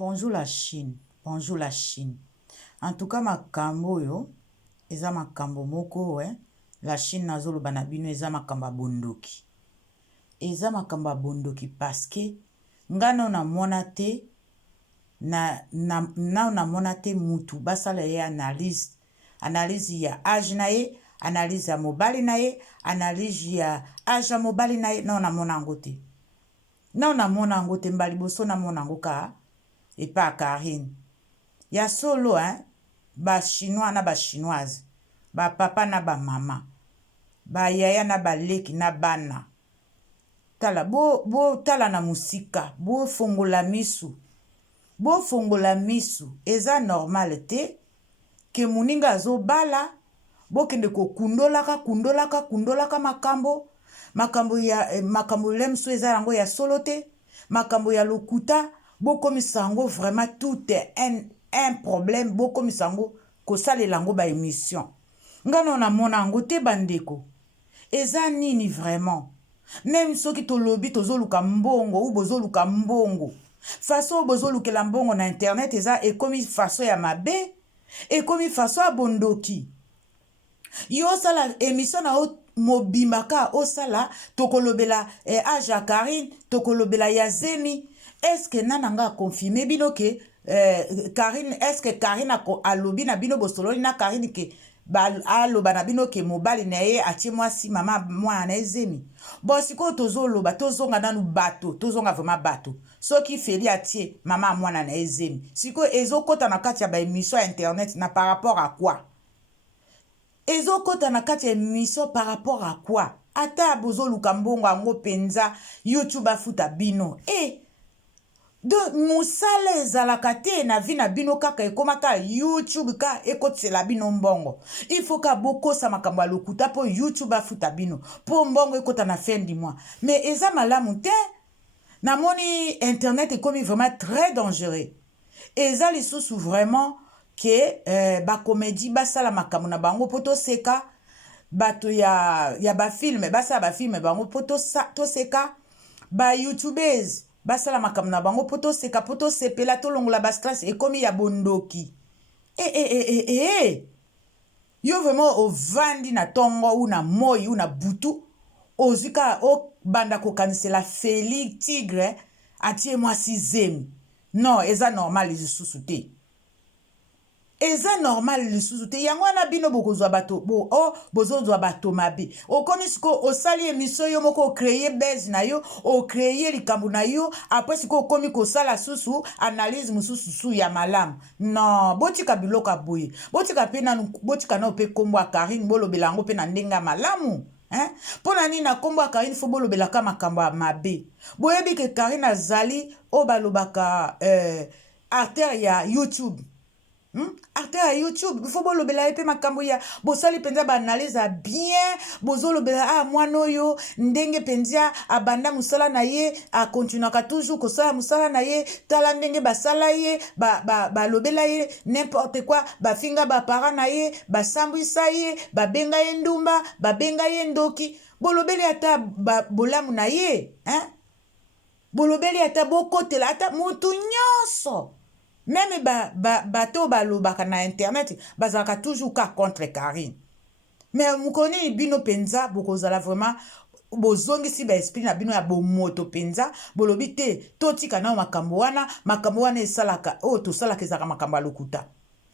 Bonjour la Chine. Bonjour la Chine. En tout cas, makambo yo, eza makambo moko, la Chine nazolo banabino eza makamba bondoki. Eza makamba bondoki parce que ngano na monate na monate mutu basala ye analyse ya âge na ye, analyse ya mobali na ye, analyse ya âge ya mobali na ye, na mona ngote. Na mona ngote mbali boso na mona ngoka et pas Karine. Ya solo ba chinois na ba chinoise, ba papa na ba mama, ba yaya na ba leki na bana. Tala bo tala na musika, bo fongola misu. Bo fongola misu, eza normal te ke muninga zo bala bo kende ko kundolaka makambo ya makambo lemso eza rango ya solo te, makambo ya lokuta bo komisango vraiment tout est un problème bo komisango ko sale lango ba émission. Ngano na mona ngo te bandeko. Eza nini vraiment? Même soki to lobi tozoluka mbongo ou bozoluka mbongo. Façon bozolukela mbongo na internet eza ekomi façon ya mabe, ekomi façon ya bondoki. Yo sala émission na mobimaka osala tokolobela aja Karine, tokolobela ya Zemi. Est-ce que nananga confirmé bino ke Karine, est-ce que Karine alobi na bino bosololi na Karine ke aloba na bino ke mobali na ye atie mwasi mama mwana na Zemi. Bon siko tozoloba tozonga nanu bato, tozonga vraiment bato. Soki feli atie mama mwana na Zemi. Siko ezokota na kati ya ba émission internet na par rapport à quoi? Ezokota na kati ya émission par rapport à quoi? Ata bozoluka mbongo ango penza YouTube afuta bino. Donc musala ezalaka te na vi na bino kaka ekomaka YouTube ka ekotsela bino mbongo. Il faut ka bokosa makambo ya lokuta po YouTube afuta bino. Po mbongo ekota na fin du mois. Mais eza malamu te. Na moni internet ekomi vraiment très dangereux. Eza lisusu vraiment que ba comédie basala makambo na bango poto seka bato ya ba film basala ba film bango poto seka ba YouTubers basala makambo na bango poto seka poto sepela to longola ba stress ekomi ya bondoki. Yo vraiment ovandi na tongo ou na moi ou na butu ozuka o banda ko kanisela Félix Tigre atie mwasi Zemi. Non, eza normal lisusu te. Eza normal lisusu te. Yango wana bino bokozwa bato bozozwa bato mabe. Okomi siko osali émission yo moko créer base na yo, o créer likambo na yo, après siko okomi kosala susu analyse mususu ya malamu. Non, botika biloka boye. Botika pe na botika na pe kombo a Karine bolobela yango pe na ndenga malamu. Pona ni na kombo a Karine fo bolobela ka makambo ya mabe. Boyebi ke Karine azali o balobaka artère ya YouTube. Artère à YouTube, il faut bolobela epe makambo ya bosali penza ba analyse bien, bozolobela mwana yo ndenge penza abanda musala na ye a continuaka toujours kosala musala na ye tala ndenge basala ye ba lobela ye n'importe quoi ba finga ba para na ye ba sambwisa ye ba benga ye ndumba ba benga ye ndoki bolobeli ata bolamu na ye bolobeli ata bokotela ata mutu nyonso. Même bato balobaka na internet bazalaka toujours ka contre Karine. Mais mukoni bino penza bokozala vraiment bozongisi ba esprit na bino ya bomoto penza bolobi te totika na makambo wana esalaka to salaka ezaka makambo ya lokuta.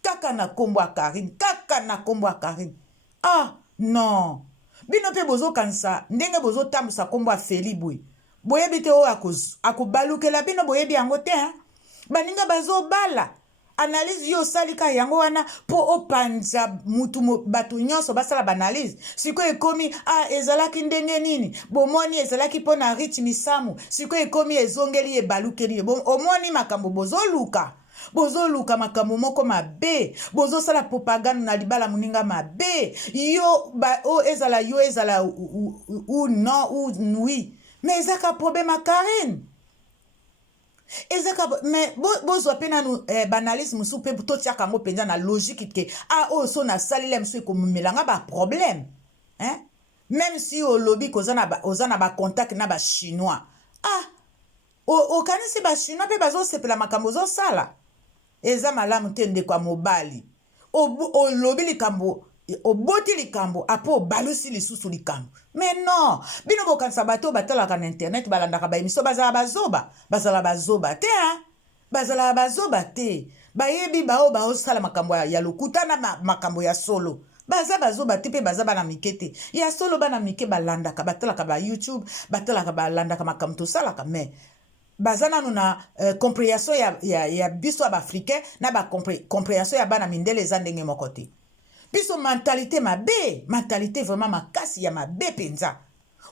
Kaka na kombo a Karine. Non. Bino pe bozokanisa ndenge bozotambusa kombo a Félibwe. Boyebi te akobalukela bino boyebi yango te baninga bazo bala analyse yo salika yango wana po opanja mutu bato nyonso basala banalize siko ekomi ezalaki ndenge nini bomoni ezalaki pona Rich Misamu siko ekomi ezongeli ebalukeli omoni makambo bozoluka makambo moko mabe bozosala propagande na libala muninga mabe yo ezala ou non ou oui mais ezaka problème a Karine. Ezaka mais bozwa pe nanu banalisme sou pe to tia kango penza na logique ke so na salile mso ko melanga ba problème même si o lobby kozana ba contact na ba chinois okanisi bachinois mpe bazosepela makambo ozosala eza malamu te ndeko ya mobali olobi likambo oboti likambo apo obalusi lisusu likambo mais non bino bokanisa bato batalaka na internet balandaka baemission bazala bazoba te bazala bazoba te bayebi bao baosala makambo ya lokuta na makambo ya solo bazoba te mpe baza bana mike te ya solo bana mike balandaka batalaka ba YouTube batalaka balandaka makambo tosalaka mais baza nanu na compréhension ya biso ya baafricain na compréhension ya bana mindele eza ndenge moko te biso mentalité mabe mentalité vraiment makasi ya mabe penza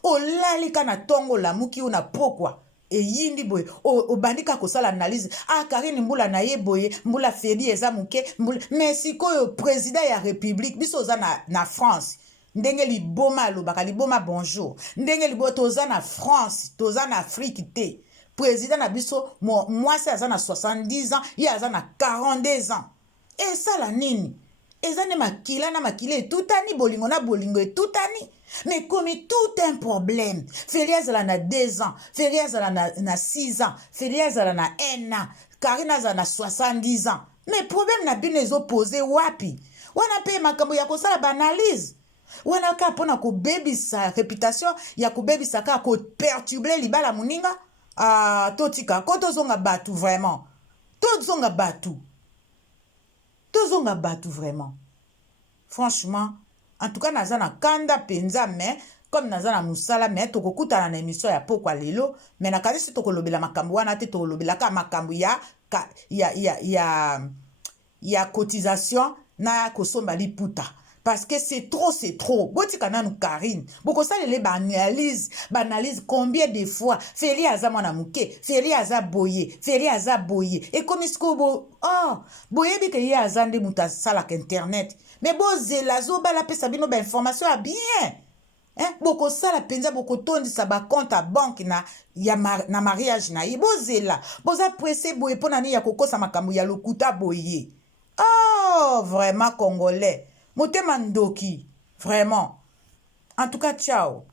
olalika na tongo lamuki una pokwa eyindi boye obandika kosala analyse Karine mbula na ye boye mbula feli eza muke mais sikoyo président ya république biso oza na France ndenge liboma alobaka liboma bonjour ndenge libo toza na France toza na Afrique te président na biso mwasi aza na 70 ans ye aza na 42 ans esala nini eza ne makila na makila etutani bolingo na bolingo etutani mais comme tout un problème Feli azala na 2 ans Feli azala na 6 ans Feli azala na 1 an Karine azala na 70 ans mais problème na bino ezopose wapi wana mpe makambo ya kosala baanalyse wana ka mpona kobebisa réputation ya kobebisa kaka koperturbe libala moninga totika ko tozonga batu vraiment tozonga batu vraiment franchement en tout cas naza na kanda penza mais comme naza na musala mais tokokutana na émission ya pokwa lelo mais nakanisi tokolobela makambo wana te tokolobelaka makambo ya cotisation na kosomba liputa parce que c'est trop botika nanu Karine bokosalele banalyse combien de fois Feli aza mwana muke Feli aza boye ekomi sikoyo boyebi ke ye aza nde mutu asalaka internet mais bozela zobala pesa bino bainformation ya bien bokosala penza bokotondisa bacompte ya banke na mariage na ye bozela boza presse boye mpo na nini ya kokosa makambo ya lokuta boye vraiment congolais motema ndoki vraiment en tout cas ciao